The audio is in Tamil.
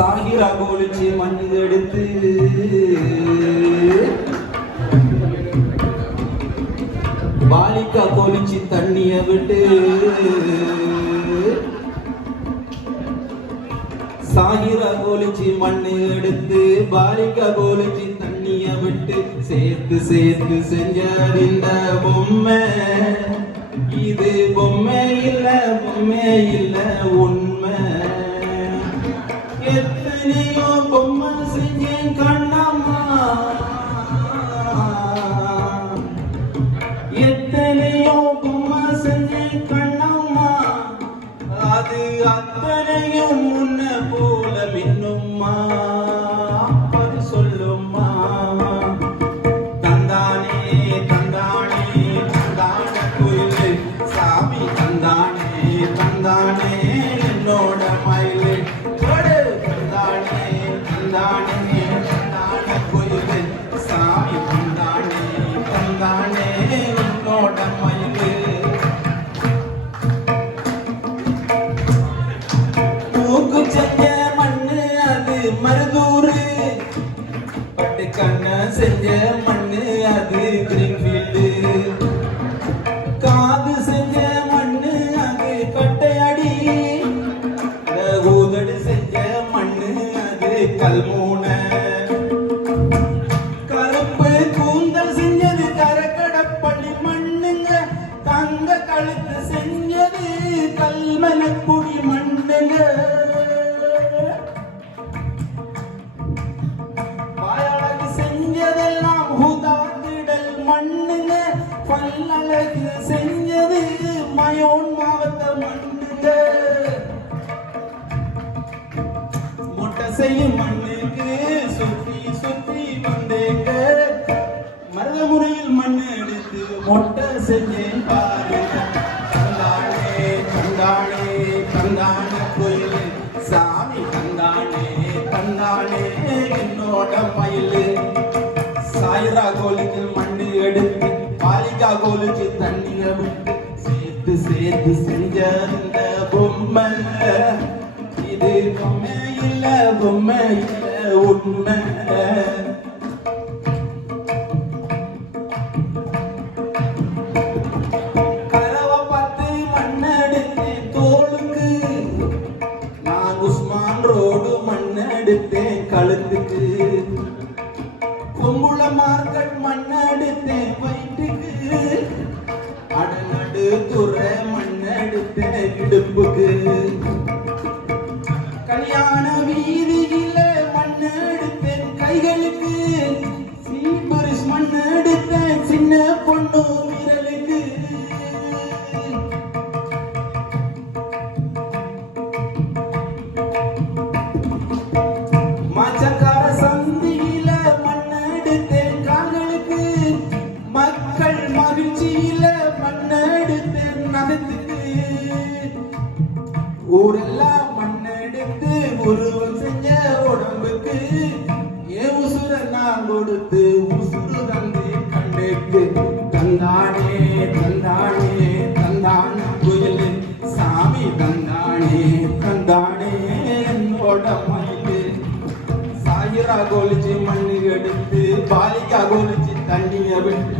சாகிரா கோலிச்சு மண்ணு எடுத்து. பாலிக்கா கோலிச்சு தண்ணிய விட்டு. சாகிரா கோலிச்சு மண்ணு எடுத்து. பாலிக்கா கோலிச்சு தண்ணிய விட்டு. சேர்த்து சேர்த்து செஞ்சார் இந்த பொம்மை. இது பொம்மை இல்ல பொம்மை இல்ல உண்மை பொம்மை கண்ணம்மா. எத்தனையோ பொம்மை செஞ்சேன் கண்ணம்மா. அது அத்தனையும் என்னோட மயிலு. மூக்கு செஞ்ச மண்ணு அது கல்மனக்குடி மண்ணுங்க வாயழகு செஞ்சதெல்லாம் ஹுதாத்திடல் மண்ணுங்க பல்லழகு செஞ்சது மயோன் மாவட்ட மண்ணுங்க முட்டை செய்யும் மண்ணுக்கு சுத்தி சுத்தி வந்தேங்க. மருதமுறையில் மண் எடுத்து மொட்டை செஞ்சேன் பாருங்க. தந்தானே என்னோட மயில் சாயிரா கோலுக்கு மண்ணு எடுத்து பாலிகா கோலுக்கு தண்ணிய விட்டு சேர்த்து சேர்த்து செஞ்ச இந்த பொம்மை. இது பொம்மை இல்ல பொம்மை இல்ல உண்மை. கலவை மண்ணெடுத்தேன் வயிற்றுக்கு அடநடு துறை மண்ணெடுத்தேன் இடுப்புக்கு. கல்யாண வீதியில மண்ணெடுத்தேன் கைகளுக்கு. சீபரிஸ் மண்ணெடுத்தேன் சின்ன பொண்ணு. ஊரெல்லாம் மண்ணெடுத்து உருவம் செஞ்ச உடம்புக்கு ஏ உசுர நான் கொடுத்து உசுறு தந்து கண்ணுக்கு. தந்தானே தந்தானே தந்தான புயல் சாமி தந்தானே தந்தானே என்னோட மயிலு சாயிரா கோலிச்சு மண்ணு எடுத்து பாலிக்கா கோலிச்சு தண்ணிய விட்டு